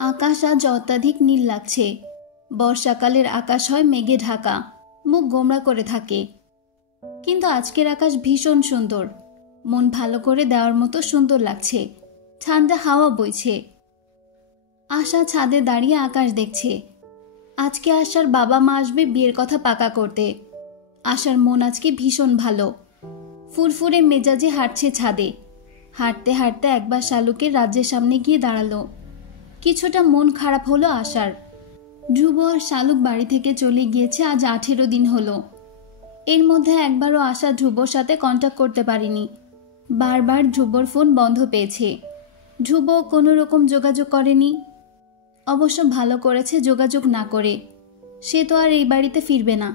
আকাশ আজ অত্যাধিক নীল লাগছে। বর্ষাকালের আকাশ হয় মেঘে ঢাকা, মুখ গোমড়া করে থাকে। কিন্তু আজকের আকাশ ভীষণ সুন্দর, মন ভালো করে দেওয়ার মতো সুন্দর লাগছে। ঠান্ডা হাওয়া বইছে। আশা ছাদে দাঁড়িয়ে আকাশ দেখছে। আজকে আশার বাবা মা আসবে বিয়ের কথা পাকা করতে। আশার মন আজকে ভীষণ ভালো, ফুরফুরে মেজাজে হাঁটছে ছাদে। হাঁটতে হাঁটতে একবার শালুকের রাজ্যের সামনে গিয়ে দাঁড়ালো। কিছুটা মন খারাপ হলো আশার। ধ্রুব আর শালুক বাড়ি থেকে চলে গিয়েছে আজ 18 দিন হলো। এর মধ্যে একবারও আশা ধ্রুবর সাথে কন্ট্যাক্ট করতে পারেনি। বারবার ধ্রুবর ফোন বন্ধ পেয়েছে। ধ্রুব কোনো রকম যোগাযোগ করেনি। অবশ্য ভালো করেছে যোগাযোগ না করে। সে তো আর এই বাড়িতে ফিরবে না।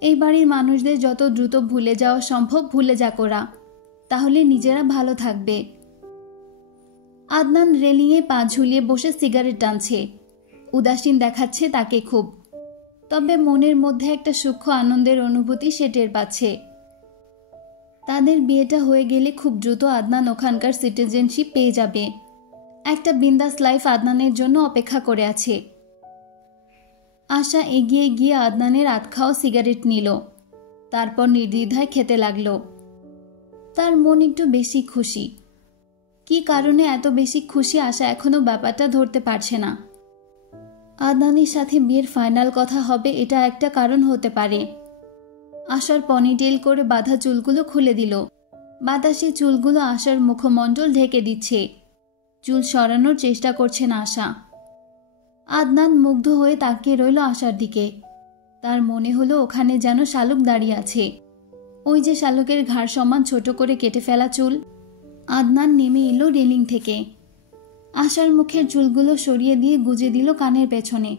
এই বাড়ির মানুষদের যত দ্রুত ভুলে যাওয়া সম্ভব ভুলে যাক ওরা, তাহলে নিজেরা ভালো থাকবে। আদনান রেলিংয়ে পা ঝুলিয়ে বসে সিগারেট টানছে। উদাসীন দেখাচ্ছে তাকে খুব, তবে মনের মধ্যে একটা সূক্ষ্ম আনন্দের অনুভূতি সে টের পাচ্ছে। তাদের বিয়েটা হয়ে গেলে খুব দ্রুত আদনান ওখানকার সিটিজেনশিপ পেয়ে যাবে। একটা বিন্দাস লাইফ আদনানের জন্য অপেক্ষা করে আছে। আশা এগিয়ে গিয়ে আদনানের আধখাওয়া সিগারেট নিল, তারপর নির্দ্বিধায় খেতে লাগলো। তার মন একটু বেশি খুশি। কি কারণে এত বেশি খুশি আশা এখনো ব্যাপারটা ধরতে পারছে না। আদনানের সাথে বিয়ের ফাইনাল কথা হবে, এটা একটা কারণ হতে পারে। আশার পনিটেল করে বাঁধা চুলগুলো খুলে দিল। বাতাসে চুলগুলো আশার মুখমণ্ডল ঢেকে দিচ্ছে। চুল সরানোর চেষ্টা করছে না আশা। আদনান মুগ্ধ হয়ে তাকিয়ে রইল আশার দিকে। তার মনে হলো ওখানে যেন শালুক দাঁড়িয়ে আছে। ওই যে শালুকের ঘাড় সমান ছোট করে কেটে ফেলা চুল। আদনান নেমে এলো রেলিং থেকে। আশার মুখের চুলগুলো সরিয়ে দিয়ে গুজে দিল কানের পেছনে।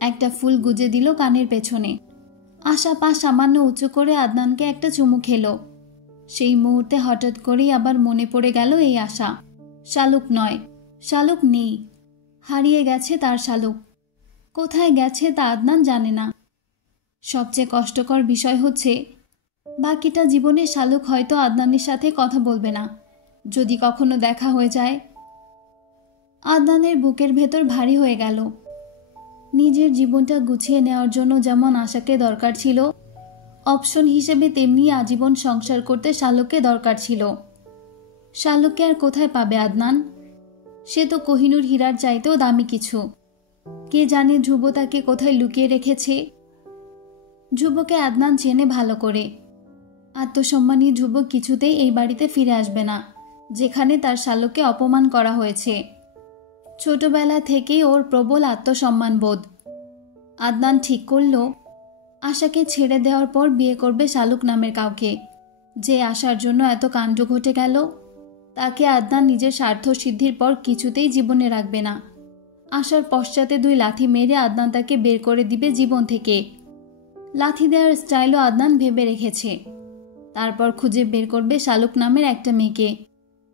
একটা ফুল গুজে দিল কানের পেছনে। আশা পা সামান্য উঁচু করে আদনানকে একটা চুমু খেলো। সেই মুহূর্তে হঠাৎ করেই আবার মনে পড়ে গেল এই আশা। শালুক নয়, শালুক নেই। হারিয়ে গেছে তার শালুক। কোথায় গেছে তা আদনান জানে না। সবচেয়ে কষ্টকর বিষয় হচ্ছে বাকিটা জীবনে শালুক হয়তো আদনানের সাথে কথা বলবে না, যদি কখনো দেখা হয়ে যায়। আদনানের বুকের ভেতর ভারী হয়ে গেল। নিজের জীবনটা গুছিয়ে নেওয়ার জন্য যেমন আশাকে দরকার ছিল, অপশন হিসেবে তেমনি আজীবন সংসার করতে শালুককে দরকার ছিল। শালুককে আর কোথায় পাবে আদনান? সে তো কোহিনূর হীরার চাইতেও দামি কিছু। কে জানে ধ্রুব তাকে কোথায় লুকিয়ে রেখেছে। ধ্রুবকে আদনান চেনে ভালো করে। আত্মসম্মানী ধ্রুব কিছুতেই এই বাড়িতে ফিরে আসবে না, যেখানে তার শালুককে অপমান করা হয়েছে। ছোটবেলা থেকেই ওর প্রবল আত্মসম্মান বোধ। আদনান ঠিক করল আশাকে ছেড়ে দেওয়ার পর বিয়ে করবে শালুক নামের কাউকে। যে আশার জন্য এত কাণ্ড ঘটে গেল, তাকে আদনান নিজের স্বার্থ সিদ্ধির পর কিছুতেই জীবনে রাখবে না। আশার পশ্চাতে 2 লাথি মেরে আদনান তাকে বের করে দিবে জীবন থেকে। লাথি দেওয়ার স্টাইলও আদনান ভেবে রেখেছে। তারপর খুঁজে বের করবে শালুক নামের একটা মেয়েকে।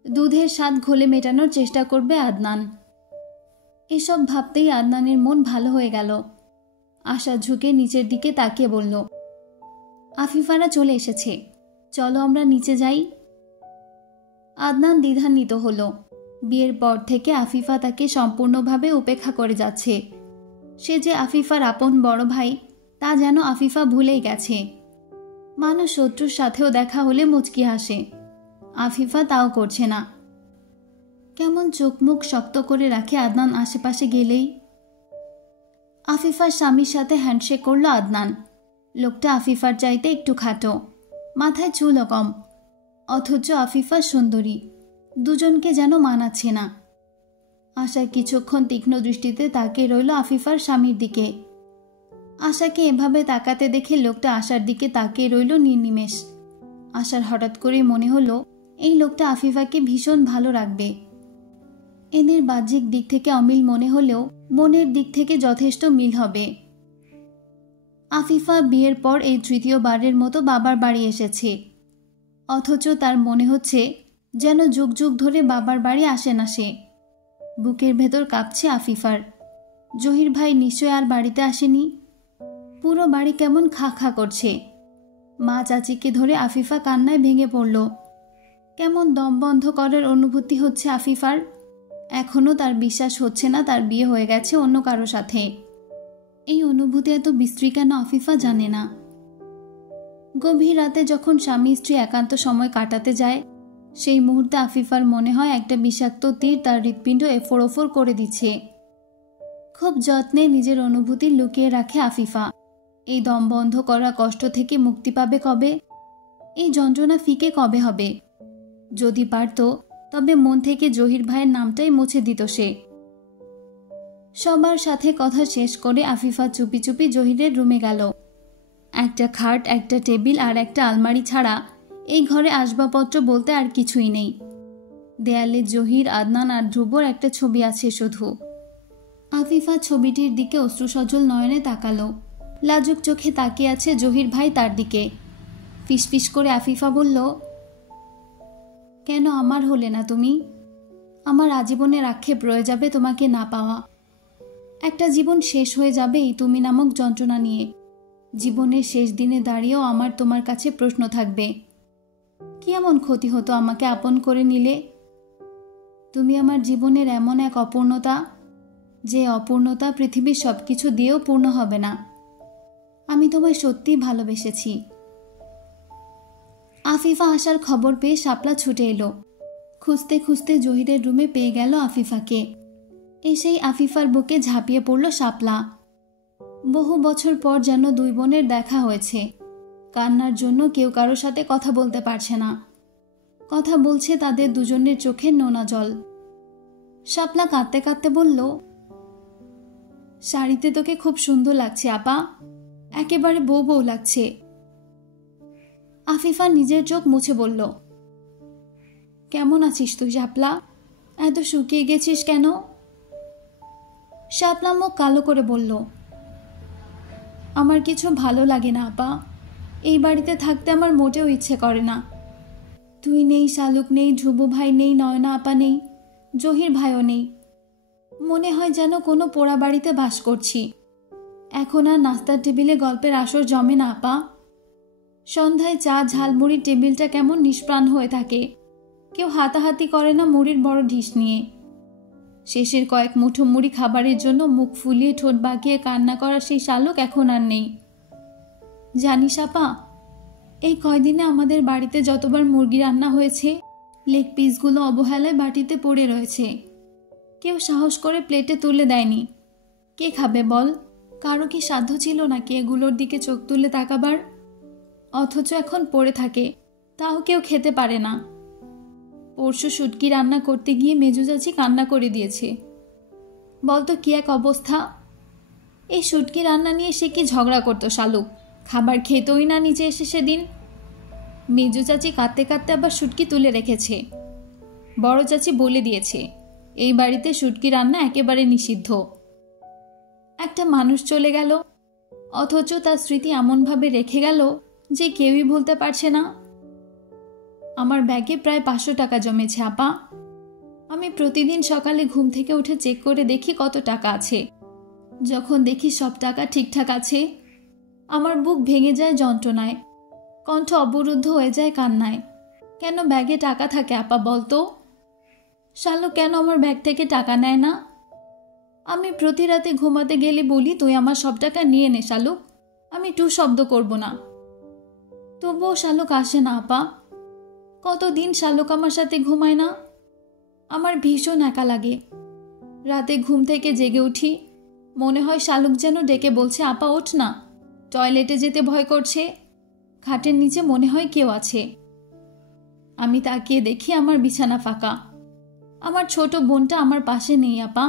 দুধের স্বাদ ঘোলে মেটানোর চেষ্টা করবে আদনান। এসব ভাবতেই আদনানের মন ভালো হয়ে গেল। আশা ঝুঁকে নিচের দিকে তাকিয়ে বলল, আফিফারা চলে এসেছে, চলো আমরা নিচে যাই। আদনান দ্বিধান্বিত হলো। বিয়ের পর থেকে আফিফা তাকে সম্পূর্ণভাবে উপেক্ষা করে যাচ্ছে। সে যে আফিফার আপন বড় ভাই তা যেন আফিফা ভুলেই গেছে। মানুষ শত্রুর সাথেও দেখা হলে মুচকি হাসে, আফিফা তাও করছে না। কেমন চোখ মুখ শক্ত করে রাখে আদনান আশেপাশে গেলেই। আফিফার স্বামীর সাথে হ্যান্ডশেক করল আদনান। লোকটা আফিফার চাইতে একটু খাটো, মাথায় চুলও কম, অথচ আফিফা সুন্দরী। দুজনকে যেন মানাচ্ছে না। আশা কিছুক্ষণ তীক্ষ্ণ দৃষ্টিতে তাকিয়ে রইল আফিফার স্বামীর দিকে। আশাকে এভাবে তাকাতে দেখে লোকটা আশার দিকে তাকিয়ে রইল নির্নিমেষ। আশার হঠাৎ করে মনে হলো এই লোকটা আফিফাকে ভীষণ ভালো রাখবে। এদের বাহ্যিক দিক থেকে অমিল মনে হলেও মনের দিক থেকে যথেষ্ট মিল হবে। আফিফা বিয়ের পর এই 3য়-বারের মতো বাবার বাড়ি এসেছে, অথচ তার মনে হচ্ছে যেন যুগ যুগ ধরে বাবার বাড়ি আসে না সে। বুকের ভেতর কাঁপছে আফিফার। জহির ভাই নিশ্চয় আর বাড়িতে আসেনি। পুরো বাড়ি কেমন খা খা করছে। মা চাচিকে ধরে আফিফা কান্নায় ভেঙে পড়ল। কেমন দম বন্ধ করার অনুভূতি হচ্ছে আফিফার। এখনও তার বিশ্বাস হচ্ছে না তার বিয়ে হয়ে গেছে অন্য কারো সাথে। এই অনুভূতি এত বিশ্রী কেন আফিফা জানে না। গভীর রাতে যখন স্বামী স্ত্রী একান্ত সময় কাটাতে যায়, সেই মুহূর্তে আফিফার মনে হয় একটা বিষাক্ত তীর তার হৃৎপিণ্ড এফোড় ওফোড় করে দিচ্ছে। খুব যত্নে নিজের অনুভূতি লুকিয়ে রাখে আফিফা। এই দম বন্ধ করা কষ্ট থেকে মুক্তি পাবে কবে? এই যন্ত্রণা ফিকে কবে হবে? যদি পারত তবে মন থেকে জহির ভাইয়ের নামটাই মুছে দিত সে। সবার সাথে কথা শেষ করে আফিফা চুপি চুপি জহিরের রুমে গেল। একটা খাট, একটা টেবিল আর একটা আলমারি ছাড়া এই ঘরে আসবাবপত্র বলতে আর কিছুই নেই। দেয়ালে জহির, আদনান আর ধ্রুবর একটা ছবি আছে শুধু। আফিফা ছবিটির দিকে অশ্রুসজল নয়নে তাকালো। লাজুক চোখে তাকিয়ে আছে জহির ভাই তার দিকে। ফিসফিস করে আফিফা বলল, কেন আমার হলে না তুমি? আমার আজীবনের আক্ষেপ রয়ে যাবে তোমাকে না পাওয়া। একটা জীবন শেষ হয়ে যাবে এই তুমি নামক যন্ত্রণা নিয়ে। জীবনের শেষ দিনে দাঁড়িয়েও আমার তোমার কাছে প্রশ্ন থাকবে, কি এমন ক্ষতি হতো আমাকে আপন করে নিলে? তুমি আমার জীবনের এমন এক অপূর্ণতা, যে অপূর্ণতা পৃথিবীর সব কিছু দিয়েও পূর্ণ হবে না। আমি তোমায় সত্যিই ভালোবেসেছি। আফিফা আসার খবর পেয়ে শাপলা ছুটে এলো। খুঁজতে খুঁজতে জহিরের রুমে পেয়ে গেল আফিফাকে। এসেই আফিফার বুকে ঝাঁপিয়ে পড়ল শাপলা। বহু বছর পর যেন দুই বোনের দেখা হয়েছে। কান্নার জন্য কেউ কারোর সাথে কথা বলতে পারছে না। কথা বলছে তাদের দুজনের চোখের নোনা জল। শাপলা কাঁদতে কাঁদতে বলল, শাড়িতে তোকে খুব সুন্দর লাগছে আপা, একেবারে বউ বউ লাগছে। আফিফা নিজের চোখ মুছে বলল, কেমন আছিস তুই শাপলা? এত শুকিয়ে গেছিস কেন? শাপলা মুখ কালো করে বলল, আমার কিছু ভালো লাগে না আপা। এই বাড়িতে থাকতে আমার মোটেও ইচ্ছে করে না। তুই নেই, শালুক নেই, ধ্রুব ভাই নেই, নয়না আপা নেই, জহির ভাইও নেই। মনে হয় যেন কোনো পোড়া বাড়িতে বাস করছি। এখন আর নাস্তার টেবিলে গল্পের আসর জমে না আপা। সন্ধ্যায় চা ঝালমুড়ির টেবিলটা কেমন নিষ্প্রাণ হয়ে থাকে। কেউ হাতাহাতি করে না মুড়ির বড় ঢিস নিয়ে। শেষের কয়েক মুঠো মুড়ি খাবারের জন্য মুখ ফুলিয়ে ঠোঁট বাঁকিয়ে কান্না করা সেই শালুক এখন আর নেই। জানিস আপা, এই কয়দিনে আমাদের বাড়িতে যতবার মুরগি রান্না হয়েছে, লেগ পিসগুলো অবহেলায় বাটিতে পড়ে রয়েছে। কেউ সাহস করে প্লেটে তুলে দেয়নি। কে খাবে বল? কারো কি সাধ্য ছিল নাকি এগুলোর দিকে চোখ তুলে তাকাবার? অথচ এখন পড়ে থাকে, তাও কেউ খেতে পারে না। পরশু শুটকি রান্না করতে গিয়ে মেজু চাচি কান্না করে দিয়েছে। বলতো কি এক অবস্থা! এই শুটকি রান্না নিয়ে সে কি ঝগড়া করতো শালুক, খাবার খেতোই না নিচে এসে সেদিন। মেজু চাচি কাঁদতে কাঁদতে আবার শুটকি তুলে রেখেছে। বড় চাচি বলে দিয়েছে, এই বাড়িতে শুটকি রান্না একেবারে নিষিদ্ধ। একটা মানুষ চলে গেল, অথচ তার স্মৃতি এমনভাবে রেখে গেল যে কেউই ভুলতে পারছে না। আমার ব্যাগে প্রায় 500 টাকা জমেছে আপা। আমি প্রতিদিন সকালে ঘুম থেকে উঠে চেক করে দেখি কত টাকা আছে। যখন দেখি সব টাকা ঠিকঠাক আছে, আমার বুক ভেঙে যায় যন্ত্রণায়, কণ্ঠ অবরুদ্ধ হয়ে যায় কান্নায়। কেন ব্যাগে টাকা থাকে আপা বলতো? শালু কেন আমার ব্যাগ থেকে টাকা নেয় না? আমি প্রতি রাতে ঘুমাতে গেলে বলি, তুই আমার সব টাকা নিয়ে নে শালুক, আমি টু শব্দ করব না। তবুও শালুক আসে না আপা। কতদিন শালুক আমার সাথে ঘুমায় না। আমার ভীষণ একা লাগে। রাতে ঘুম থেকে জেগে উঠি, মনে হয় শালুক যেন ডেকে বলছে, আপা ওঠ না, টয়লেটে যেতে ভয় করছে। খাটের নিচে মনে হয় কেউ আছে। আমি তাকিয়ে দেখি আমার বিছানা ফাঁকা। আমার ছোট বোনটা আমার পাশে নেই আপা।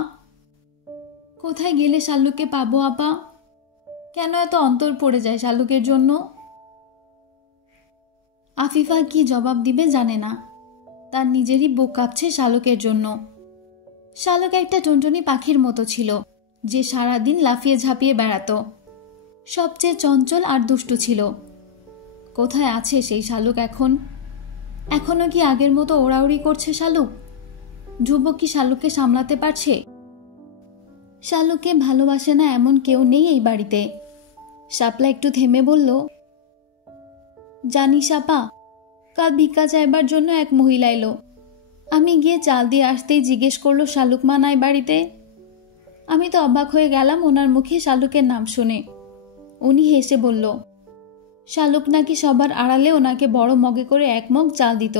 কোথায় গেলে শালুককে পাবো আপা? কেন এত অন্তর পড়ে যায় শালুকের জন্য? আফিফা কি জবাব দিবে জানে না। তার নিজেরই বুক কাঁপছে শালুকের জন্য। শালুক একটা টুনটুনি পাখির মতো ছিল, যে সারাদিন লাফিয়ে ঝাঁপিয়ে বেড়াতো। সবচেয়ে চঞ্চল আর দুষ্টু ছিল। কোথায় আছে সেই শালুক এখন? এখনো কি আগের মতো ওড়াউড়ি করছে শালুক? ধ্রুব কি শালুককে সামলাতে পারছে? শালুককে ভালোবাসে না এমন কেউ নেই এই বাড়িতে। শাপলা একটু থেমে বলল, জানিস আপা, কাল ভিক্ষা চাইবার জন্য এক মহিলা এলো। আমি গিয়ে চাল দিয়ে আসতেই জিজ্ঞেস করলো শালুক মা নাই বাড়িতে। আমি তো অবাক হয়ে গেলাম ওনার মুখে শালুকের নাম শুনে। উনি হেসে বলল, শালুক নাকি সবার আড়ালে ওনাকে বড় মগে করে 1 মগ চাল দিত।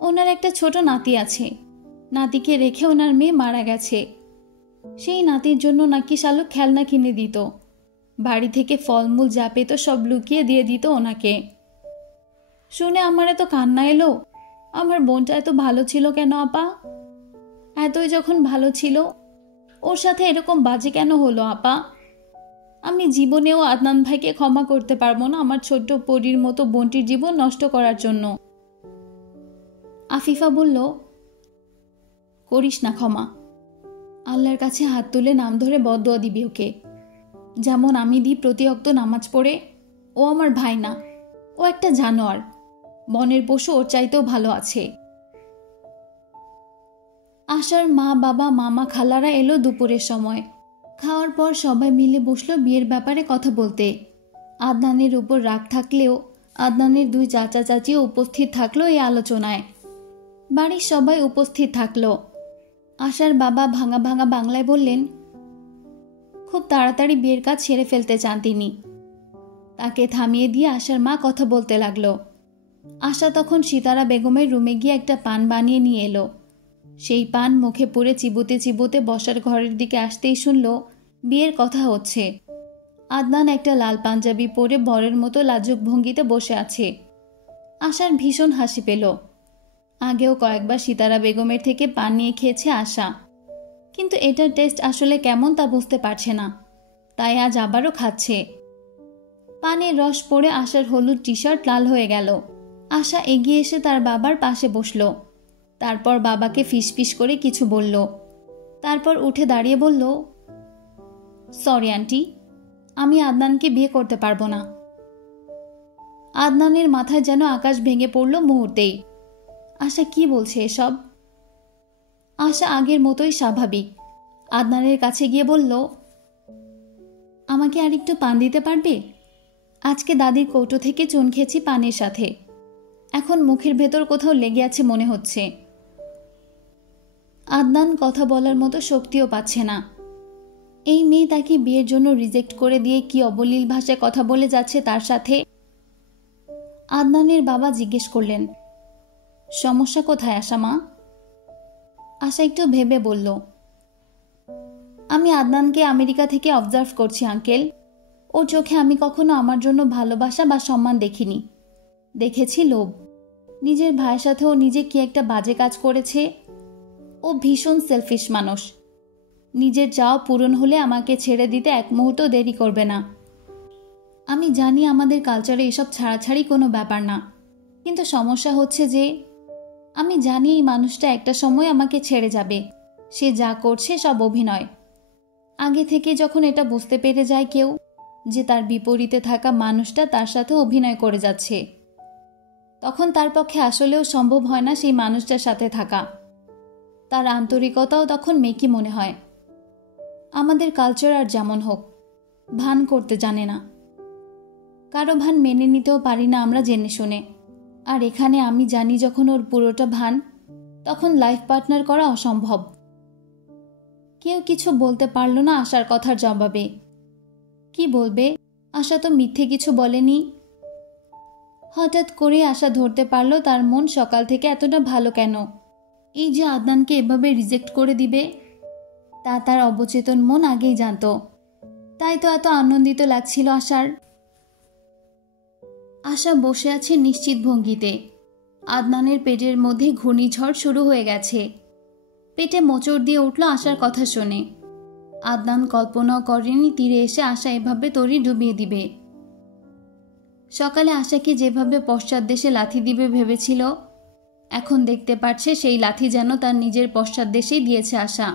ওনার একটা ছোট নাতি আছে, নাতিকে রেখে ওনার মেয়ে মারা গেছে। সেই নাতির জন্য নাকি শালুক খেলনা কিনে দিত, বাড়ি থেকে ফলমূল যা পেত সব লুকিয়ে দিয়ে দিত ওনাকে। শুনে আমার এত কান্না এলো। আমার বোনটা এত ভালো ছিল কেন আপা? এতই যখন ভালো ছিল, ওর সাথে এরকম বাজে কেন হলো আপা? আমি জীবনেও আদনান ভাইকে ক্ষমা করতে পারবো না আমার ছোট্ট পরীর মতো বোনটির জীবন নষ্ট করার জন্য। আফিফা বলল, করিস না ক্ষমা। আল্লাহর কাছে হাত তুলে নাম ধরে বদদোয়া দিবি ওকে, যেমন আমি দিই প্রতি ওয়াক্ত নামাজ পড়ে। ও আমার ভাই না, ও একটা জানোয়ার, বনের পশু, ওর চাইতেও ভালো আছে। আশার মা বাবা মামা খালারা এলো দুপুরের সময়। খাওয়ার পর সবাই মিলে বসলো বিয়ের ব্যাপারে কথা বলতে। আদনানের উপর রাগ থাকলেও আদনানের 2 চাচা চাচিও উপস্থিত থাকলো এই আলোচনায়। বাড়ির সবাই উপস্থিত থাকলো। আশার বাবা ভাঙা ভাঙা বাংলায় বললেন, খুব তাড়াতাড়ি বিয়ের কাজ সেরে ফেলতে চান তিনি। তাকে থামিয়ে দিয়ে আশার মা কথা বলতে লাগলো। আশা তখন সিতারা বেগমের রুমে গিয়ে একটা পান বানিয়ে নিয়ে এলো। সেই পান মুখে পুরে চিবোতে চিবোতে বসার ঘরের দিকে আসতেই শুনল বিয়ের কথা হচ্ছে। আদনান একটা লাল পাঞ্জাবি পরে বরের মতো লাজুক ভঙ্গিতে বসে আছে। আশার ভীষণ হাসি পেল। আগেও কয়েকবার সিতারা বেগমের থেকে পান নিয়ে খেয়েছে আশা, কিন্তু এটার টেস্ট আসলে কেমন তা বুঝতে পারছে না, তাই আজ আবারও খাচ্ছে। পানের রস পড়ে আশার হলুদ টি শার্ট লাল হয়ে গেল। আশা এগিয়ে এসে তার বাবার পাশে বসল। তারপর বাবাকে ফিসফিস করে কিছু বলল। তারপর উঠে দাঁড়িয়ে বলল, সরি আন্টি, আমি আদনানকে বিয়ে করতে পারবো না। আদনানের মাথায় যেন আকাশ ভেঙে পড়ল মুহূর্তেই। আশা কি বলছে এসব? আশা আগের মতোই স্বাভাবিক আদনানের কাছে গিয়ে বলল, আমাকে আর একটু পান দিতে পারবে? আজকে দাদির কৌটো থেকে চুন খেয়েছি পানের সাথে, এখন মুখের ভেতর কোথাও লেগে আছে মনে হচ্ছে। আদনান কথা বলার মতো শক্তিও পাচ্ছে না। এই মেয়ে তাকে বিয়ের জন্য রিজেক্ট করে দিয়ে কি অবলীল ভাষায় কথা বলে যাচ্ছে তার সাথে। আদনানের বাবা জিজ্ঞেস করলেন, সমস্যা কোথায় আশা মা? আশা একটু ভেবে বলল, আমি আদনানকে আমেরিকা থেকে অবজার্ভ করছি আঙ্কেল। ওর চোখে আমি কখনো আমার জন্য ভালোবাসা বা সম্মান দেখিনি। দেখেছি লোভ। নিজের ভাইয়ের সাথে ও নিজে কি একটা বাজে কাজ করেছে। ও ভীষণ সেলফিশ মানুষ। নিজের চাও পূরণ হলে আমাকে ছেড়ে দিতে 1 মুহূর্ত দেরি করবে না। আমি জানি আমাদের কালচারে এসব ছাড়াছাড়ি কোনো ব্যাপার না, কিন্তু সমস্যা হচ্ছে যে আমি জানি এই মানুষটা একটা সময় আমাকে ছেড়ে যাবে। সে যা করছে সব অভিনয়। আগে থেকে যখন এটা বুঝতে পেরে যায় কেউ যে তার বিপরীতে থাকা মানুষটা তার সাথে অভিনয় করে যাচ্ছে, তখন তার পক্ষে আসলেও সম্ভব হয় না সেই মানুষটার সাথে থাকা। তার আন্তরিকতাও তখন মেকি মনে হয়। আমাদের কালচার আর যেমন হোক, ভান করতে জানে না। কারো ভান মেনে নিতেও পারি না আমরা জেনে শুনে। আর এখানে আমি জানি যখন ওর পুরোটা ভান, তখন লাইফ পার্টনার করা অসম্ভব। কেউ কিছু বলতে পারল না আশার কথার জবাবে। কি বলবে? আশা তো মিথ্যে কিছু বলেনি। হঠাৎ করে আশা ধরতে পারল তার মন সকাল থেকে এতটা ভালো কেন। এই যে আদনানকে এভাবে রিজেক্ট করে দিবে, তা তার অবচেতন মন আগেই জানত। তাই তো এত আনন্দিত লাগছিল আশার। আশা বসে আছে নিশ্চিত ভঙ্গিতে। আদনানের পেটের মধ্যে ঘূর্ণিঝড় শুরু হয়ে গেছে। পেটে মোচড় দিয়ে উঠল আশার কথা শুনে। আদনান কল্পনাও করেনি তীরে এসে আশা এভাবে তরি ডুবিয়ে দিবে। সকালে আশাকে যেভাবে পশ্চাৎ দেশে লাথি দিবে ভেবেছিল, এখন দেখতে পাচ্ছে সেই লাথি যেন তার নিজের পশ্চাৎ দেশেই দিয়েছে আশা।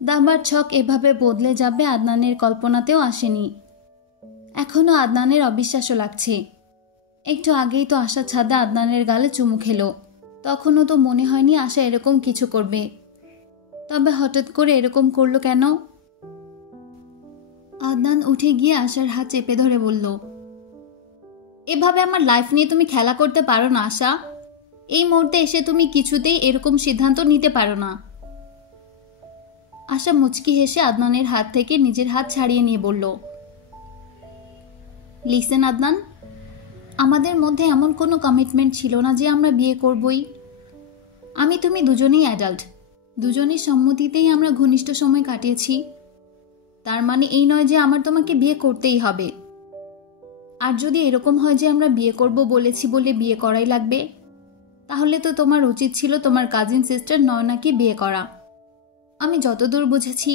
দাবার ছক এভাবে বদলে যাবে আদনানের কল্পনাতেও আসেনি। এখনও আদনানের অবিশ্বাসও লাগছে। একটু আগেই তো আশা ছাদা আদনানের গালে চুমু খেলো, তখনও তো মনে হয়নি আশা এরকম কিছু করবে। তবে হঠাৎ করে এরকম করলো কেন? আদনান উঠে গিয়ে আশার হাত চেপে ধরে বলল, এভাবে আমার লাইফ নিয়ে তুমি খেলা করতে পারো না আশা। এই মুহূর্তে এসে তুমি কিছুতেই এরকম সিদ্ধান্ত নিতে পারো না। আশা মুচকি হেসে আদনানের হাত থেকে নিজের হাত ছাড়িয়ে নিয়ে বলল, লিসেন আদনান, আমাদের মধ্যে এমন কোনো কমিটমেন্ট ছিল না যে আমরা বিয়ে করবই। আমি তুমি দুজনেই অ্যাডাল্ট, দুজনের সম্মতিতেই আমরা ঘনিষ্ঠ সময় কাটিয়েছি। তার মানে এই নয় যে আমার তোমাকে বিয়ে করতেই হবে। আর যদি এরকম হয় যে আমরা বিয়ে করব বলেছি বলে বিয়ে করাই লাগবে, তাহলে তো তোমার উচিত ছিল তোমার কাজিন সিস্টার নয়নাকে বিয়ে করা। আমি যতদূর বুঝেছি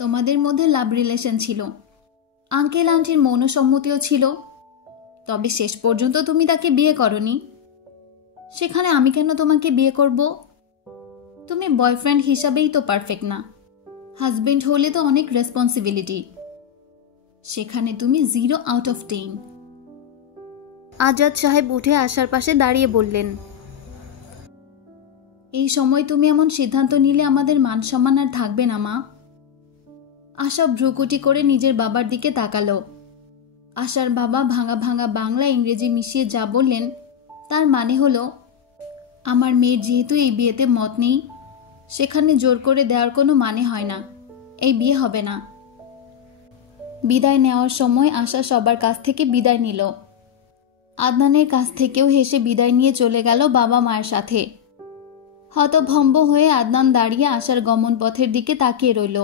তোমাদের মধ্যে লাভ রিলেশন ছিল, আঙ্কেল আন্টির মৌন সম্মতিও ছিল, তবে শেষ পর্যন্ত তুমি তাকে বিয়ে করনি। সেখানে আমি কেন তোমাকে বিয়ে করব? তুমি বয়ফ্রেন্ড হিসাবেই তো পারফেক্ট না, হাজবেন্ড হলে তো অনেক রেসপন্সিবিলিটি, সেখানে তুমি 0 আউট অফ 10। আজাদ সাহেব উঠে আসার পাশে দাঁড়িয়ে বললেন, এই সময় তুমি এমন সিদ্ধান্ত নিলে আমাদের মান সম্মান আর থাকবে না মা। আশা ভ্রুকুটি করে নিজের বাবার দিকে তাকালো। আশার বাবা ভাঙা ভাঙা বাংলা ইংরেজি মিশিয়ে যা বললেন তার মানে হলো, আমার মেয়ের যেহেতু এই বিয়েতে মত নেই, সেখানে জোর করে দেওয়ার কোনো মানে হয় না, এই বিয়ে হবে না। বিদায় নেওয়ার সময় আশা সবার কাছ থেকে বিদায় নিল। আদনানের কাছ থেকেও হেসে বিদায় নিয়ে চলে গেল বাবা মায়ের সাথে। হতভম্ব হয়ে আদনান দাঁড়িয়ে আশার গমন পথের দিকে তাকিয়ে রইল,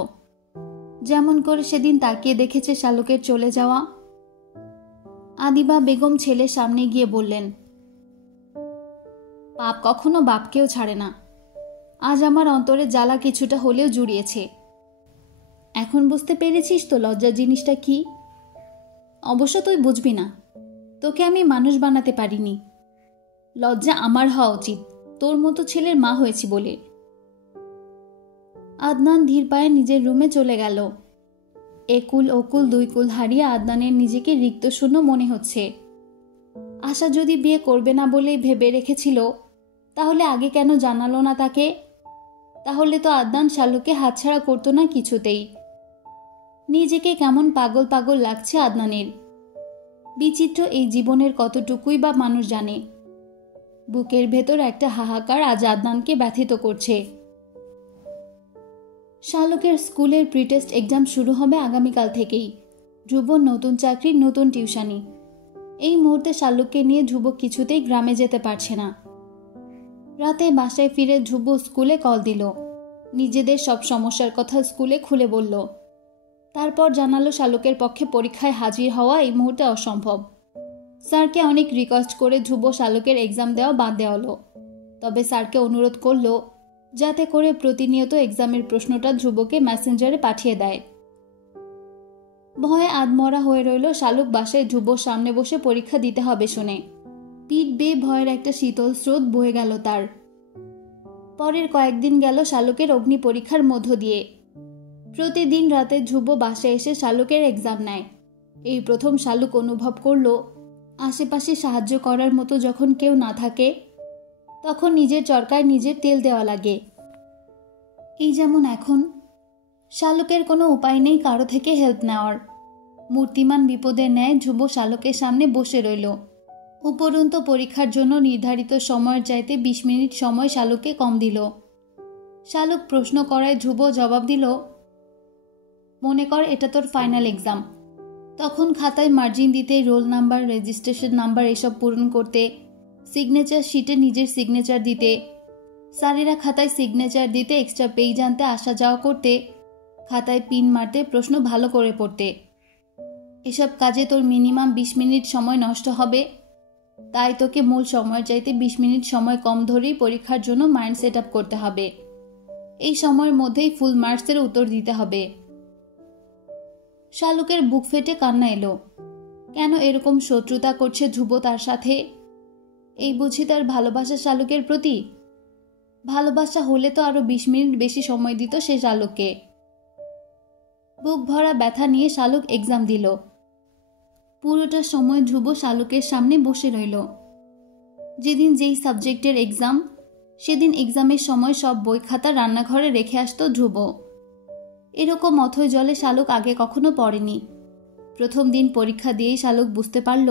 যেমন করে সেদিন তাকিয়ে দেখেছে শালুকের চলে যাওয়া। আদিবা বেগম ছেলের সামনে গিয়ে বললেন, পাপ কখনো বাপকেও ছাড়ে না। আজ আমার অন্তরে জ্বালা কিছুটা হলেও জুড়িয়েছে। এখন বুঝতে পেরেছিস তো লজ্জা জিনিসটা কি? অবশ্য তুই বুঝবি না, তোকে আমি মানুষ বানাতে পারিনি। লজ্জা আমার হওয়া উচিত, তোর মতো ছেলের মা হয়েছি বলে। আদনান ধীর পায়ে নিজের রুমে চলে গেল। একুল ওকুল 2 কুল হারিয়ে আদনানের নিজেকে রিক্ত শূন্য মনে হচ্ছে। আশা যদি বিয়ে করবে না বলে ভেবে রেখেছিল, তাহলে আগে কেন জানালো না তাকে? তাহলে তো আদনান শালুকে হাতছাড়া করতো না কিছুতেই। নিজেকে কেমন পাগল পাগল লাগছে আদনানের। বিচিত্র এই জীবনের কতটুকুই বা মানুষ জানে। বুকের ভেতর একটা হাহাকার আজ আদনানকে ব্যথিত করছে। শালুকের স্কুলের প্রিটেস্ট এক্সাম শুরু হবে আগামীকাল থেকেই। ধ্রুবর নতুন চাকরি, নতুন টিউশনি। এই মুহূর্তে শালুককে নিয়ে ধ্রুব কিছুতেই গ্রামে যেতে পারছে না। রাতে বাসায় ফিরে ধ্রুব স্কুলে কল দিল, নিজেদের সব সমস্যার কথা স্কুলে খুলে বলল। তারপর জানালো শালুকের পক্ষে পরীক্ষায় হাজির হওয়া এই মুহূর্তে অসম্ভব। স্যারকে অনেক রিকোয়েস্ট করে ধ্রুব শালুকের এক্সাম দেওয়া বাদ দেওয়ালো। তবে স্যারকে অনুরোধ করলো যাতে করে প্রতিনিয়ত এক্সামের প্রশ্নটা ধ্রুবকে মেসেঞ্জারে পাঠিয়ে দেয়। ভয়ে আধমরা হয়ে রইল শালুক বাসায় ধ্রুবর সামনে বসে পরীক্ষা দিতে হবে শুনে। পিঠ বেয়ে ভয়ের একটা শীতল স্রোত বয়ে গেল তার। পরের কয়েকদিন গেল শালুকের অগ্নি পরীক্ষার মধ্য দিয়ে। প্রতিদিন রাতে ধ্রুব বাসায় এসে শালুকের এক্সাম নেয়। এই প্রথম শালুক অনুভব করল আশেপাশে সাহায্য করার মতো যখন কেউ না থাকে, তখন নিজের চরকায় নিজের তেল দেওয়া লাগে। এই যেমন এখন শালুকের কোনো উপায় নেই কারো থেকে হেল্প নেওয়ার। মূর্তিমান বিপদের ন্যায় ধ্রুব শালুকের সামনে বসে রইল। উপরন্তু পরীক্ষার জন্য নির্ধারিত সময়ের চাইতে 20 মিনিট সময় শালুককে কম দিল। শালুক প্রশ্ন করায় ধ্রুব জবাব দিল, মনে কর এটা তোর ফাইনাল এক্সাম। তখন খাতায় মার্জিন দিতে, রোল নাম্বার, রেজিস্ট্রেশন নাম্বার এসব পূরণ করতে, সিগনেচার শিটে নিজের সিগনেচার দিতে, স্যারেরা খাতায় সিগনেচার দিতে, এক্সট্রা পেজ আনতে, আসা যাওয়া করতে, খাতায় পিন মারতে, প্রশ্ন ভালো করে পড়তে। এসব কাজে তোর মিনিমাম 20 মিনিট সময় নষ্ট হবে। তাই তোকে মূল সময়ের চাইতে 20 মিনিট সময় কম ধরেই পরীক্ষার জন্য মাইন্ড সেট আপ করতে হবে। এই সময়ের মধ্যেই ফুল মার্কসের উত্তর দিতে হবে। শালুকের বুক ফেটে কান্না এলো। কেন এরকম শত্রুতা করছে ধ্রুব তার সাথে? এই বুঝি তার ভালোবাসা শালুকের প্রতি? ভালোবাসা হলে তো আরো 20 মিনিট বেশি সময় দিত সে শালুককে। বুক ভরা ব্যথা নিয়ে শালুক এক্সাম দিল। পুরোটা সময় ধ্রুব শালুকের সামনে বসে রইল। যেদিন যেই সাবজেক্টের এক্সাম, সেদিন এক্সামের সময় সব বই খাতা রান্নাঘরে রেখে আসতো ধ্রুব। এরকম অথৈ জলে শালুক আগে কখনো পড়েনি। প্রথম দিন পরীক্ষা দিয়েই শালুক বুঝতে পারল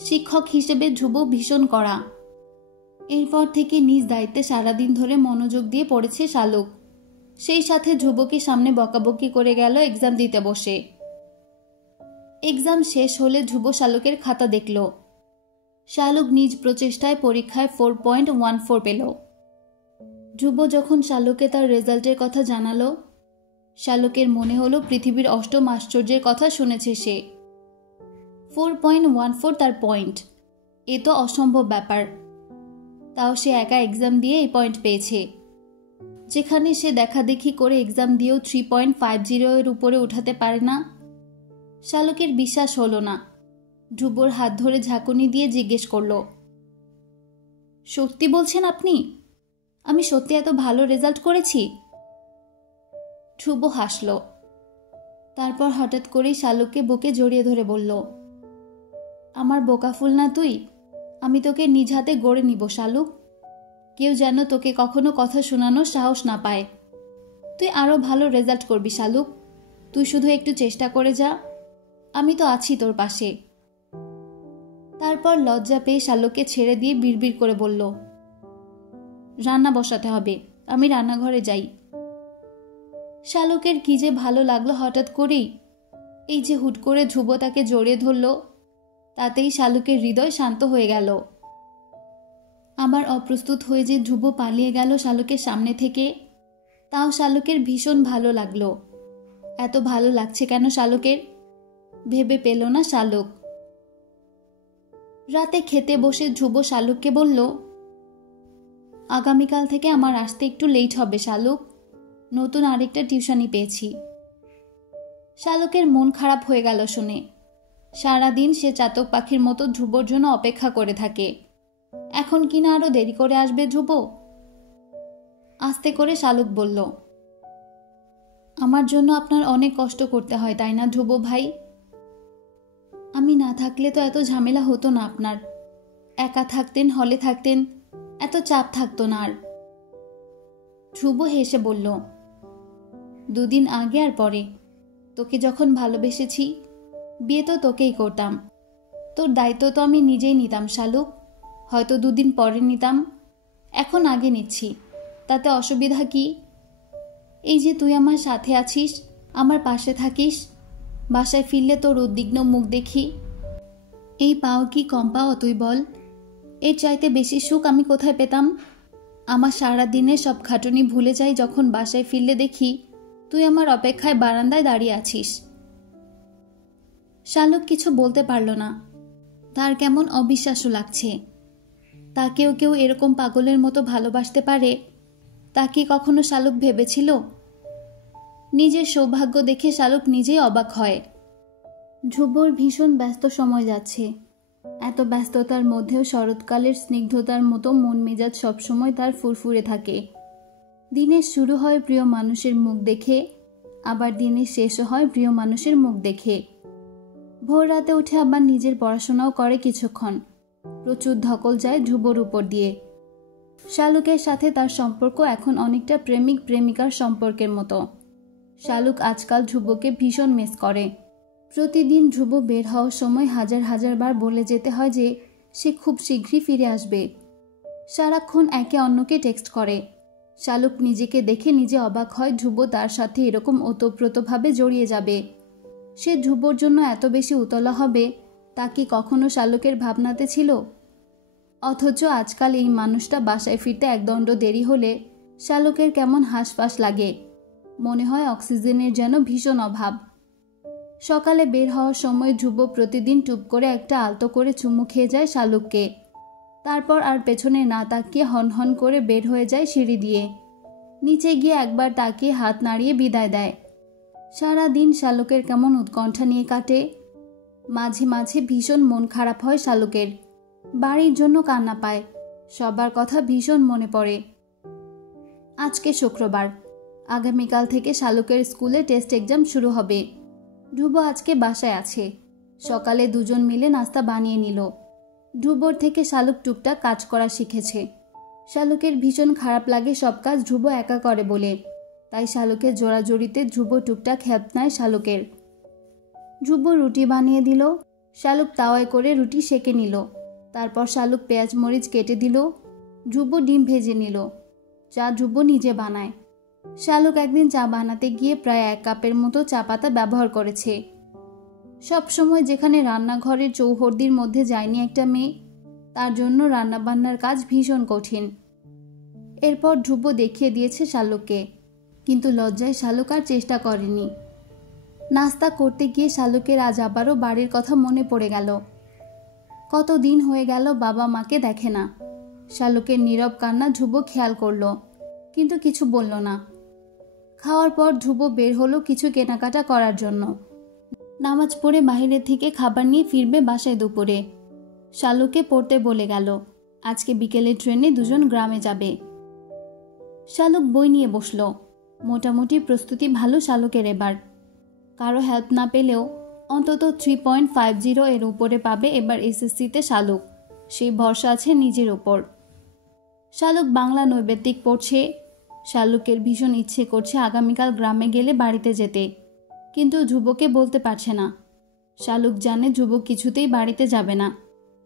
শিক্ষক হিসেবে ধ্রুব ভীষণ কড়া। এরপর থেকে নিজ দায়িত্বে সারাদিন ধরে মনোযোগ দিয়ে পড়েছে শালুক। সেই সাথে ধ্রুবকে সামনে বকাবকি করে গেল এক্সাম দিতে বসে। এক্সাম শেষ হলে ধ্রুব শালুকের খাতা দেখল। শালুক নিজ প্রচেষ্টায় পরীক্ষায় 4.14 পেল। ধ্রুব যখন শালুককে তার রেজাল্টের কথা জানালো, শালুকের মনে হলো পৃথিবীর অষ্টম আশ্চর্যের কথা শুনেছে সে। 4.14 তার পয়েন্ট, এ তো অসম্ভব ব্যাপার। তাও সে একা এক্সাম দিয়ে এই পয়েন্ট পেয়েছে, যেখানে সে দেখাদেখি করে এক্সাম দিয়েও 3.50 এর উপরে উঠাতে পারে না। শালুকের বিশ্বাস হলো না। ধ্রুবর হাত ধরে ঝাঁকুনি দিয়ে জিজ্ঞেস করল, সত্যি বলছেন আপনি? আমি সত্যি এত ভালো রেজাল্ট করেছি? ধ্রুব হাসল। তারপর হঠাৎ করেই শালুককে বুকে জড়িয়ে ধরে বলল, আমার বোকাফুল না তুই? আমি তোকে নিজ হাতে গড়ে নিব শালুক। কেউ যেন তোকে কখনো কথা শোনানোর সাহস না পায়। তুই আরো ভালো রেজাল্ট করবি শালুক। তুই শুধু একটু চেষ্টা করে যা, আমি তো আছি তোর পাশে। তারপর লজ্জা পেয়ে শালুককে ছেড়ে দিয়ে বিড়বিড় করে বলল, রান্না বসাতে হবে, আমি রান্নাঘরে যাই। শালুকের কি যে ভালো লাগলো হঠাৎ করেই। এই যে হুট করে ধ্রুব তাকে জড়িয়ে ধরল, তাতেই শালুকের হৃদয় শান্ত হয়ে গেল। আবার অপ্রস্তুত হয়ে যে ধ্রুব পালিয়ে গেল শালুকের সামনে থেকে, তাও শালুকের ভীষণ ভালো লাগলো। এত ভালো লাগছে কেন শালুকের, ভেবে পেল না শালুক। রাতে খেতে বসে ধ্রুব শালুককে বলল, আগামীকাল থেকে আমার আসতে একটু লেট হবে শালুক, নতুন আরেকটা টিউশনি পেয়েছি। শালুকের মন খারাপ হয়ে গেল শুনে। সারাদিন সে চাতক পাখির মতো ধ্রুবর জন্য অপেক্ষা করে থাকে। এখন কিনা আরো দেরি করে আসবে ধ্রুব। আস্তে করে শালুক বলল, আমার জন্য আপনার অনেক কষ্ট করতে হয় তাই না ধ্রুব ভাই? আমি না থাকলে তো এত ঝামেলা হতো না আপনার। একা থাকতেন, হলে থাকতেন, এত চাপ থাকতো না আর। ধ্রুব হেসে বলল, দুদিন আগে আর পরে তোকে যখন ভালোবেসেছি, বিয়ে তো তোকেই করতাম। তোর দায়িত্ব তো আমি নিজেই নিতাম শালুক। হয়তো দুদিন পরে নিতাম, এখন আগে নিচ্ছি, তাতে অসুবিধা কি? এই যে তুই আমার সাথে আছিস, আমার পাশে থাকিস, বাসায় ফিরলে তোর উদ্বিগ্ন মুখ দেখি, এই পাও কি কম পাও তুই বল? এর চাইতে বেশি সুখ আমি কোথায় পেতাম? আমার সারা দিনের সব খাটুনি ভুলে যাই যখন বাসায় ফিরলে দেখি তুই আমার অপেক্ষায় বারান্দায় দাঁড়িয়ে আছিস। শালুক কিছু বলতে পারল না। তার কেমন অবিশ্বাস্য লাগছে। তাকেও কেউ এরকম পাগলের মতো ভালোবাসতে পারে, তা কি কখনো শালুক ভেবেছিল? নিজের সৌভাগ্য দেখে শালুক নিজেই অবাক হয়। ধ্রুবর ভীষণ ব্যস্ত সময় যাচ্ছে। এত ব্যস্ততার মধ্যেও শরৎকালের স্নিগ্ধতার মতো মন মেজাজ সবসময় তার ফুরফুরে থাকে। দিনের শুরু হয় প্রিয় মানুষের মুখ দেখে, আবার দিনের শেষও হয় প্রিয় মানুষের মুখ দেখে। ভোর রাতে উঠে আবার নিজের পড়াশোনাও করে কিছুক্ষণ। প্রচুর ধকল যায় ধ্রুবর উপর দিয়ে। শালুকের সাথে তার সম্পর্ক এখন অনেকটা প্রেমিক প্রেমিকার সম্পর্কের মতো। শালুক আজকাল ধ্রুবকে ভীষণ মিস করে। প্রতিদিন ধ্রুব বের হওয়ার সময় হাজার হাজার বার বলে যেতে হয় যে সে খুব শীঘ্রই ফিরে আসবে। সারাক্ষণ একে অন্যকে টেক্সট করে। শালুক নিজেকে দেখে নিজে অবাক হয় ধ্রুব তার সাথে এরকম ওতপ্রোতভাবে জড়িয়ে যাবে। সে ধ্রুবর জন্য এত বেশি উতলা হবে তা কি কখনো শালুকের ভাবনাতে ছিল? অথচ আজকাল এই মানুষটা বাসায় ফিরতে একদণ্ড দেরি হলে শালুকের কেমন হাঁসফাঁস লাগে। মনে হয় অক্সিজেনের যেন ভীষণ অভাব। সকালে বের হওয়ার সময় ধ্রুব প্রতিদিন টুপ করে একটা আলতো করে চুমু খেয়ে যায় শালুককে। তারপর আর পেছনে না তাকিয়ে হনহন করে বের হয়ে যায় সিঁড়ি দিয়ে। নিচে গিয়ে একবার তাকিয়ে হাত নাড়িয়ে বিদায় দেয়। সারা দিন শালুকের কেমন উৎকণ্ঠা নিয়ে কাটে। মাঝে মাঝে ভীষণ মন খারাপ হয় শালুকের। বাড়ির জন্য কান্না পায়। সবার কথা ভীষণ মনে পড়ে। আজকে শুক্রবার। আগামীকাল থেকে শালুকের স্কুলে টেস্ট এক্সাম শুরু হবে। ধ্রুব আজকে বাসায় আছে। সকালে দুজন মিলে নাস্তা বানিয়ে নিল। ধ্রুবর থেকে শালুক টুকটাক কাজ করা শিখেছে। শালুকের ভীষণ খারাপ লাগে সব কাজ ধ্রুব একা করে বলে, তাই শালুকের জোড়াজড়িতে ধ্রুব টুকটাক হেল্প নেয় শালুকের। ধ্রুব রুটি বানিয়ে দিল। শালুক তাওয়ায় করে রুটি সেঁকে নিল। তারপর শালুক পেঁয়াজ মরিচ কেটে দিল। ধ্রুব ডিম ভেজে নিল। চা ধ্রুব নিজে বানায়। শালুক একদিন চা বানাতে গিয়ে প্রায় 1 কাপের মতো চা পাতা ব্যবহার করেছে। সবসময় যেখানে রান্নাঘরের চৌহদ্দির মধ্যে যায়নি একটা মেয়ে, তার জন্য রান্নাবান্নার কাজ ভীষণ কঠিন। এরপর ধ্রুব দেখিয়ে দিয়েছে শালুককে, কিন্তু লজ্জায় শালুক আর চেষ্টা করেনি। নাস্তা করতে গিয়ে শালুকের আজ আবারও বাড়ির কথা মনে পড়ে গেল। কতদিন হয়ে গেল বাবা মাকে দেখে না। শালুকের নীরব কান্না ধ্রুব খেয়াল করল, কিন্তু কিছু বলল না। খাওয়ার পর ধ্রুব বের হলো কিছু কেনাকাটা করার জন্য। নামাজ পড়ে বাইরের থেকে খাবার নিয়ে ফিরবে বাসায় দুপুরে। শালুককে পড়তে বলে গেল, আজকে বিকেলে ট্রেনে দুজন গ্রামে যাবে। শালুক বই নিয়ে বসল। মোটামুটি প্রস্তুতি ভালো শালুকের এবার। কারো হেল্প না পেলেও অন্তত 3.50 এর উপরে পাবে এবার এসএসসিতে শালুক। সেই ভরসা আছে নিজের ওপর। শালুক বাংলা নৈবেদিক পড়ছে। শালুকের ভীষণ ইচ্ছে করছে আগামীকাল গ্রামে গেলে বাড়িতে যেতে, কিন্তু ধ্রুবকে বলতে পারছে না। শালুক জানে ধ্রুব কিছুতেই বাড়িতে যাবে না,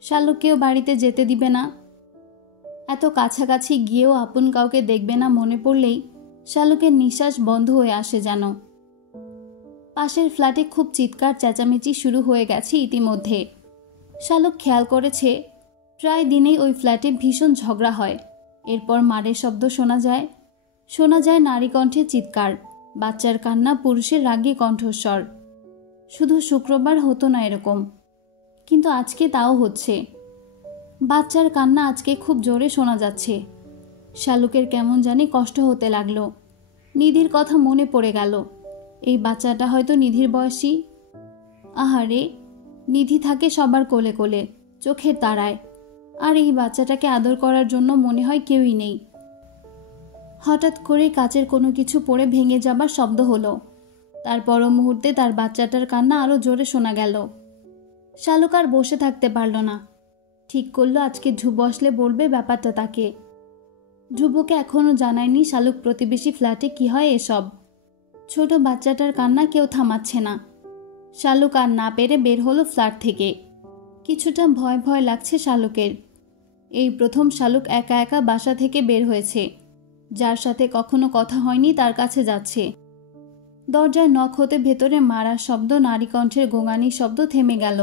শালুককেও বাড়িতে যেতে দিবে না। এত কাছাকাছি গিয়েও আপন কাউকে দেখবে না মনে পড়লেই শালুকের নিঃশ্বাস বন্ধ হয়ে আসে যেন। পাশের ফ্ল্যাটে খুব চিৎকার চেঁচামেচি শুরু হয়ে গেছে ইতিমধ্যে। শালুক খেয়াল করেছে প্রায় দিনেই ওই ফ্ল্যাটে ভীষণ ঝগড়া হয়। এরপর মারের শব্দ শোনা যায় নারী কণ্ঠে চিৎকার, বাচ্চার কান্না, পুরুষের রাগী কণ্ঠস্বর। শুধু শুক্রবার হতো না এরকম, কিন্তু আজকে তাও হচ্ছে। বাচ্চার কান্না আজকে খুব জোরে শোনা যাচ্ছে। শালুকের কেমন জানি কষ্ট হতে লাগলো। নিধির কথা মনে পড়ে গেল। এই বাচ্চাটা হয়তো নিধির বয়সী। আহারে, নিধি থাকে সবার কোলে কোলে, চোখের তারায়, আর এই বাচ্চাটাকে আদর করার জন্য মনে হয় কেউই নেই। হঠাৎ করে কাচের কোনো কিছু পড়ে ভেঙে যাবার শব্দ হলো। তার পর মুহূর্তে তার বাচ্চাটার কান্না আরো জোরে শোনা গেল। শালুক আর বসে থাকতে পারল না। ঠিক করলো আজকে ধ্রুব আসলে বলবে ব্যাপারটা তাকে। ধ্রুবকে এখনো জানায়নি শালুক প্রতিবেশী ফ্ল্যাটে কি হয় এসব। ছোট বাচ্চাটার কান্না কেউ থামাচ্ছে না। শালুক আর না পেরে বের হলো ফ্ল্যাট থেকে। কিছুটা ভয় ভয় লাগছে শালুকের। এই প্রথম শালুক একা একা বাসা থেকে বের হয়েছে। যার সাথে কখনো কথা হয়নি তার কাছে যাচ্ছে। দরজায় নখ হতে ভেতরে মারার শব্দ, নারী কণ্ঠের গোঙানির শব্দ থেমে গেল।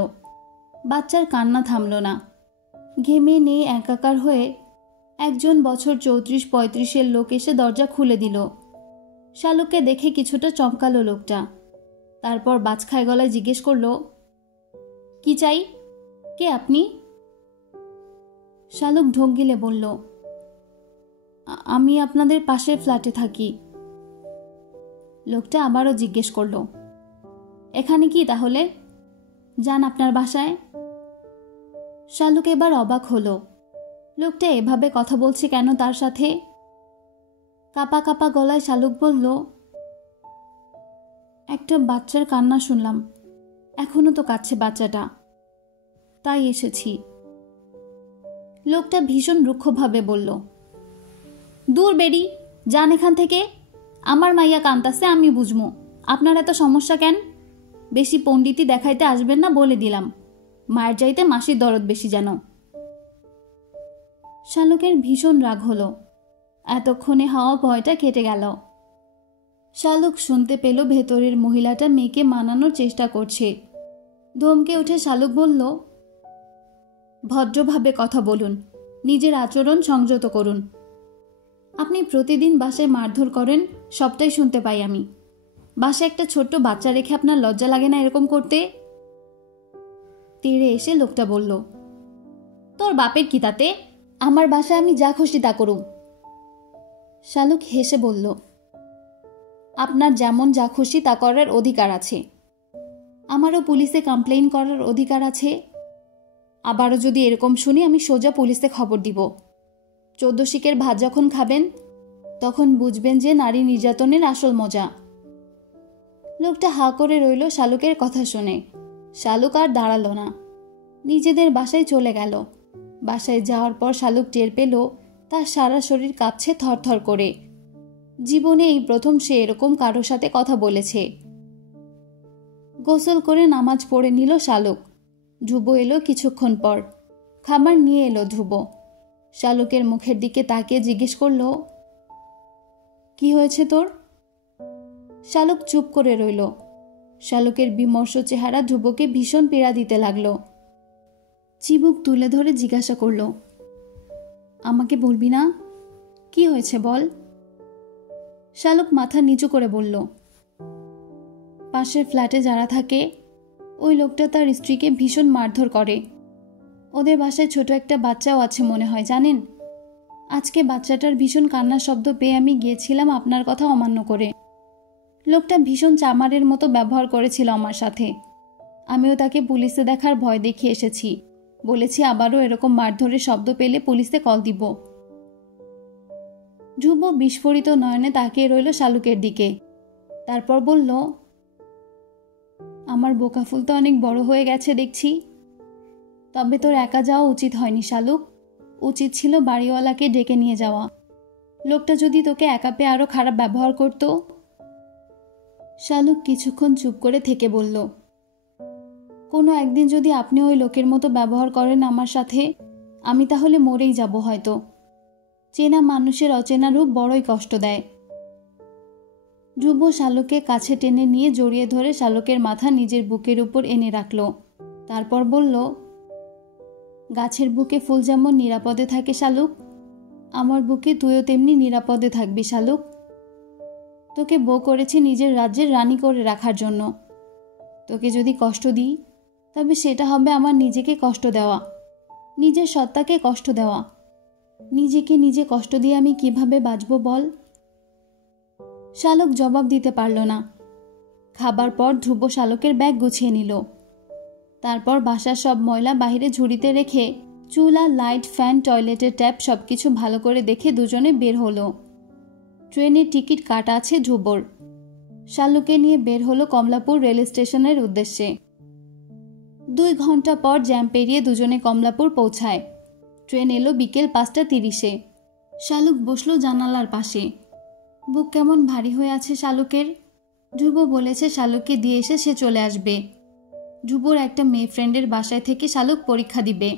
বাচ্চার কান্না থামল না। ঘেমে নিয়ে একাকার হয়ে একজন বছর 34-35 লোক এসে দরজা খুলে দিল। শালুককে দেখে কিছুটা চমকালো লোকটা। তারপর বাজখায় গলায় জিজ্ঞেস করলো, কি চাই? কে আপনি? শালুক ঢোক গিলে বলল, আমি আপনাদের পাশের ফ্ল্যাটে থাকি। লোকটা আবারও জিজ্ঞেস করলো, এখানে কি তাহলে? যান আপনার বাসায়। শালুক এবার অবাক হলো। লোকটা এভাবে কথা বলছে কেন তার সাথে? কাপা কাপা গলায় শালুক বলল, একটা বাচ্চার কান্না শুনলাম, এখনো তো কাঁদছে বাচ্চাটা, তাই এসেছি। লোকটা ভীষণ রুক্ষভাবে বলল, দূর বেরি, যান এখান থেকে। আমার মাইয়া কান্তাছে, আমি বুঝবো। আপনার এত সমস্যা কেন? বেশি পণ্ডিতি দেখাইতে আসবেন না বলে দিলাম। মায়ের চাইতে মাসির দরদ বেশি যেন। শালুকের ভীষণ রাগ হলো। এতক্ষণে হওয়া ভয়টা কেটে গেল। শালুক শুনতে পেল ভেতরের মহিলাটা মেয়েকে মানানোর চেষ্টা করছে। ধমকে উঠে শালুক বলল, ভদ্রভাবে কথা বলুন, নিজের আচরণ সংযত করুন। আপনি প্রতিদিন বাসায় মারধর করেন, সবটাই শুনতে পাই আমি। বাসায় একটা ছোট্ট বাচ্চা রেখে আপনার লজ্জা লাগে না এরকম করতে? তেড়ে এসে লোকটা বলল, তোর বাপের কি তাতে? আমার বাসায় আমি যা খুশি তা করুম। শালুক হেসে বলল, আপনার যেমন যা খুশি তা করার অধিকার আছে। আমারও পুলিশে কমপ্লেইন করার অধিকার আছে। আবারও যদি এরকম শুনি আমি সোজা পুলিশে খবর দিব। 14 শিকের ভাত যখন খাবেন তখন বুঝবেন যে নারী নির্যাতনের আসল মজা। লোকটা হা করে রইল শালুকের কথা শুনে। শালুক আর দাঁড়ালো না, নিজেদের বাসায় চলে গেল। বাসায় যাওয়ার পর শালুক টের পেল তার সারা শরীর কাঁপছে থরথর করে। জীবনে এই প্রথম সে এরকম কারোর সাথে কথা বলেছে। গোসল করে নামাজ পড়ে নিল শালুক। ধ্রুব এলো কিছুক্ষণ পর। খাবার নিয়ে এলো ধ্রুব। শালুকের মুখের দিকে তাকিয়ে জিজ্ঞেস করল, কি হয়েছে তোর? শালুক চুপ করে রইল। শালুকের বিমর্ষ চেহারা ধ্রুবকে ভীষণ পীড়া দিতে লাগল। চিবুক তুলে ধরে জিজ্ঞাসা করল, আমাকে বলবি না? কি হয়েছে বল। শালুক মাথা নিচু করে বলল, পাশের ফ্ল্যাটে যারা থাকে ওই লোকটা তার স্ত্রীকে ভীষণ মারধর করে। ওদের বাসায় ছোট একটা বাচ্চাও আছে মনে হয়, জানেন? আজকে বাচ্চাটার ভীষণ কান্নার শব্দ পেয়ে আমি গিয়েছিলাম আপনার কথা অমান্য করে। লোকটা ভীষণ চামারের মতো ব্যবহার করেছিল আমার সাথে। আমিও তাকে পুলিশে দেখার ভয় দেখিয়ে এসেছি। বলেছি আবারও এরকম মারধরের শব্দ পেলে পুলিশে কল দিব। ধ্রুব বিস্ফোরিত নয়নে তাকিয়ে রইল শালুকের দিকে। তারপর বলল, আমার বোকাফুল তো অনেক বড় হয়ে গেছে দেখছি। তবে তোর একা যাওয়া উচিত হয়নি শালুক। উচিত ছিল বাড়িওয়ালাকে ডেকে নিয়ে যাওয়া। লোকটা যদি তোকে একা পেয়ে আরো খারাপ ব্যবহার করত। শালুক কিছুক্ষণ চুপ করে থেকে বলল, কোনো একদিন যদি আপনি ওই লোকের মতো ব্যবহার করেন আমার সাথে, আমি তাহলে মরেই যাব হয়তো। চেনা মানুষের অচেনা রূপ বড়ই কষ্ট দেয়। ধ্রুব শালুককে কাছে টেনে নিয়ে জড়িয়ে ধরে শালুকের মাথা নিজের বুকের উপর এনে রাখল। তারপর বলল, গাছের বুকে ফুল যেমন নিরাপদে থাকে শালুক, আমার বুকে তুইও তেমনি নিরাপদে থাকবি শালুক। তোকে বউ করেছি নিজের রাজ্যের রানী করে রাখার জন্য। তোকে যদি কষ্ট দিই তবে সেটা হবে আমার নিজেকে কষ্ট দেওয়া, নিজের সত্তাকে কষ্ট দেওয়া। নিজেকে নিজে কষ্ট দিয়ে আমি কিভাবে বাঁচব বল? শালুক জবাব দিতে পারল না। খাবার পর ধ্রুব শালুকের ব্যাগ গুছিয়ে নিল। তারপর বাসার সব ময়লা বাহিরে ঝুড়িতে রেখে চুলা, লাইট, ফ্যান, টয়লেটের ট্যাপ সবকিছু ভালো করে দেখে দুজনে বের হলো। ট্রেনের টিকিট কাটা আছে ধ্রুবর। শালুকে নিয়ে বের হলো কমলাপুর রেল স্টেশনের উদ্দেশ্যে। 2 ঘন্টা পর জ্যাম পেরিয়ে দুজনে কমলাপুর পৌঁছায়। ট্রেন এলো বিকেল 5:30-এ। শালুক বসলো জানালার পাশে। বুক কেমন ভারী হয়ে আছে শালুকের। ধ্রুব বলেছে শালুককে দিয়ে এসে সে চলে আসবে। ধ্রুবর একটা মেয়ে ফ্রেন্ডের বাসায় থেকে শালুক পরীক্ষা দিবে।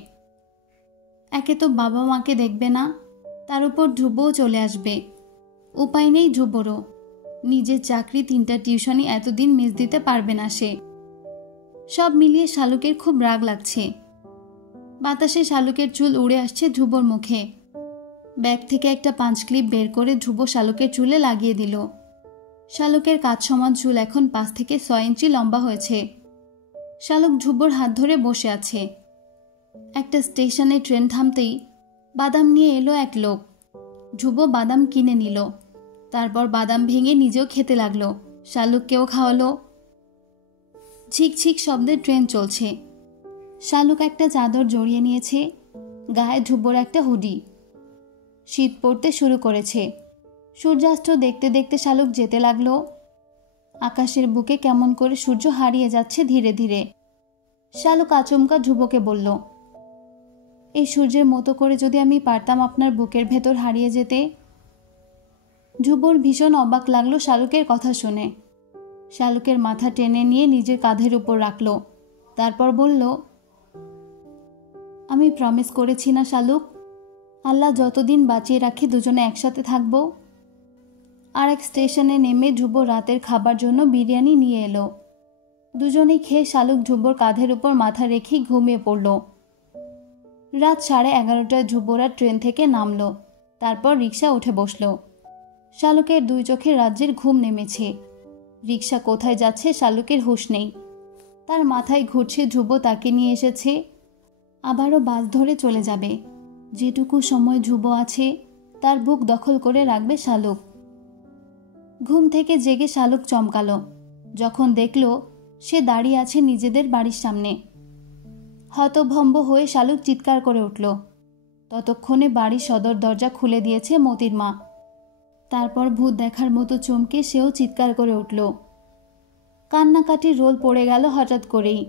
একে তো বাবা মাকে দেখবে না, তার উপর ধ্রুবও চলে আসবে। উপায় নেই ধ্রুবরও। নিজের চাকরি, 3টা টিউশনি এতদিন মিস দিতে পারবে না সে। সব মিলিয়ে শালুকের খুব রাগ লাগছে। বাতাসে শালুকের চুল উড়ে আসছে ধ্রুবর মুখে। ব্যাগ থেকে একটা 5 ক্লিপ বের করে ধ্রুব শালুকের চুলে লাগিয়ে দিল। শালুকের কাঁধ সমান চুল এখন 5 থেকে 6 ইঞ্চি লম্বা হয়েছে। শালুক ধ্রুবর হাত ধরে বসে আছে। একটা স্টেশনে ট্রেন থামতেই বাদাম নিয়ে এলো এক লোক। ধ্রুব বাদাম কিনে নিল। তারপর বাদাম ভেঙে নিজেও খেতে লাগলো। শালুককেও খাওয়ালো। ঝিকঝিক শব্দে ট্রেন চলছে। শালুক একটা চাদর জড়িয়ে নিয়েছে, গায়ে ধ্রুবর একটা হুডি। শীত পড়তে শুরু করেছে। সূর্যাস্ত দেখতে দেখতে শালুক যেতে লাগলো। আকাশের বুকে কেমন করে সূর্য হারিয়ে যাচ্ছে ধীরে ধীরে। শালুক আচমকা ধ্রুবকে বলল, এই সূর্যের মতো করে যদি আমি পারতাম আপনার বুকের ভেতর হারিয়ে যেতে। ধ্রুবর ভীষণ অবাক লাগলো শালুকের কথা শুনে। শালুকের মাথা টেনে নিয়ে নিজের কাঁধের উপর রাখল। তারপর বলল, আমি প্রমিস করেছি না শালুক, আল্লাহ যতদিন বাঁচিয়ে রাখে দুজনে একসাথে থাকবো। আর এক স্টেশনে নেমে ধ্রুব রাতের খাবার জন্য বিরিয়ানি নিয়ে এলো। দুজনেই খেয়ে শালুক ধ্রুবর কাঁধের উপর মাথা রেখে ঘুমিয়ে পড়ল। রাত 11:30টায় ধ্রুবরা ট্রেন থেকে নামলো। তারপর রিক্সা উঠে বসল। শালুকের 2 চোখে রাজ্যের ঘুম নেমেছে। রিক্সা কোথায় যাচ্ছে শালুকের হুঁশ নেই। তার মাথায় ঘুরছে ধ্রুব তাকে নিয়ে এসেছে, আবারও বাস ধরে চলে যাবে। যেটুকু সময় ধ্রুব আছে তার বুক দখল করে রাখবে শালুক। ঘুম থেকে জেগে শালুক চমকালো যখন দেখল সে দাঁড়িয়ে আছে নিজেদের বাড়ির সামনে। হতভম্ব হয়ে শালুক চিৎকার করে উঠল। ততক্ষণে বাড়ির সদর দরজা খুলে দিয়েছে মতির মা। তারপর ভূত দেখার মতো চমকে সেও চিৎকার করে উঠল। কান্নাকাটির রোল পড়ে গেল হঠাৎ করেই।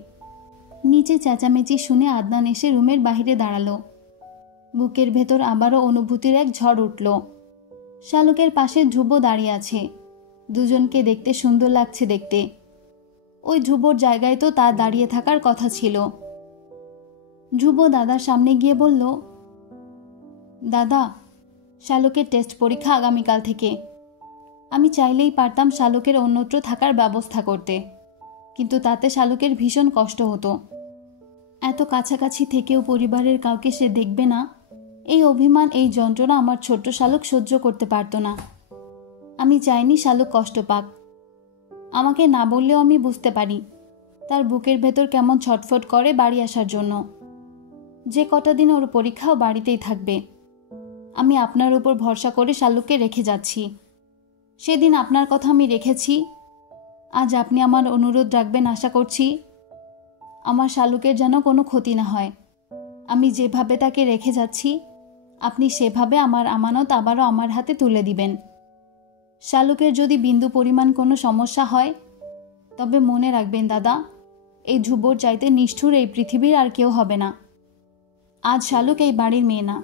নিচে চেঁচামেচি শুনে আদনান এসে রুমের বাহিরে দাঁড়ালো। বুকের ভেতর আবারও অনুভূতির এক ঝড় উঠল। শালুকের পাশে ধ্রুব দাঁড়িয়ে আছে। দুজনকে দেখতে সুন্দর লাগছে দেখতে। ওই ধ্রুবর জায়গায় তো তার দাঁড়িয়ে থাকার কথা ছিল। ধ্রুব দাদার সামনে গিয়ে বলল, দাদা, শালুকের টেস্ট পরীক্ষা আগামীকাল থেকে। আমি চাইলেই পারতাম শালুকের অন্যত্র থাকার ব্যবস্থা করতে, কিন্তু তাতে শালুকের ভীষণ কষ্ট হতো। এত কাছাকাছি থেকেও পরিবারের কাউকে সে দেখবে না, এই অভিমান, এই যন্ত্রণা আমার ছোট্ট শালুক সহ্য করতে পারত না। আমি চাইনি শালুক কষ্ট পাক। আমাকে না বললেও আমি বুঝতে পারি তার বুকের ভেতর কেমন ছটফট করে বাড়ি আসার জন্য। যে কটা দিন ওর পরীক্ষাও বাড়িতেই থাকবে। আমি আপনার উপর ভরসা করে শালুককে রেখে যাচ্ছি। সেদিন আপনার কথা আমি রেখেছি, আজ আপনি আমার অনুরোধ রাখবেন আশা করছি। আমার শালুকের যেন কোনো ক্ষতি না হয়। আমি যেভাবে তাকে রেখে যাচ্ছি, আপনি সেভাবে আমার আমানত আবারও আমার হাতে তুলে দিবেন। শালুকের যদি বিন্দু পরিমাণ কোনো সমস্যা হয়, তবে মনে রাখবেন দাদা, এই ধ্রুবর চাইতে নিষ্ঠুর এই পৃথিবীর আর কেউ হবে না। আজ শালুক এই বাড়ির মেয়ে না,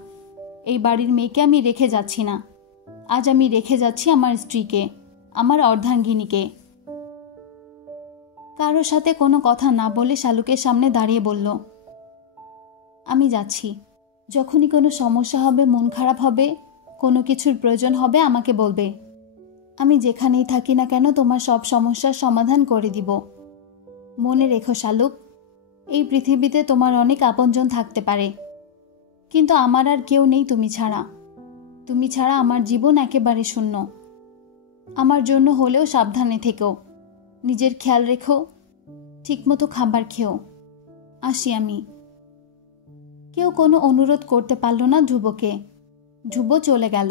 এই বাড়ির মেয়েকে আমি রেখে যাচ্ছি না। আজ আমি রেখে যাচ্ছি আমার স্ত্রীকে, আমার অর্ধাঙ্গিনীকে। কারোর সাথে কোনো কথা না বলে শালুকের সামনে দাঁড়িয়ে বলল, আমি যাচ্ছি। যখনই কোনো সমস্যা হবে, মন খারাপ হবে, কোনো কিছুর প্রয়োজন হবে, আমাকে বলবে। আমি যেখানেই থাকি না কেন তোমার সব সমস্যার সমাধান করে দিব। মনে রেখো শালুক, এই পৃথিবীতে তোমার অনেক আপনজন থাকতে পারে, কিন্তু আমার আর কেউ নেই তুমি ছাড়া। তুমি ছাড়া আমার জীবন একেবারে শূন্য। আমার জন্য হলেও সাবধানে থেকো, নিজের খেয়াল রেখো, ঠিকমতো খাবার খেও। আসি আমি। কেউ কোনো অনুরোধ করতে পারল না ধ্রুবকে। ধ্রুব চলে গেল।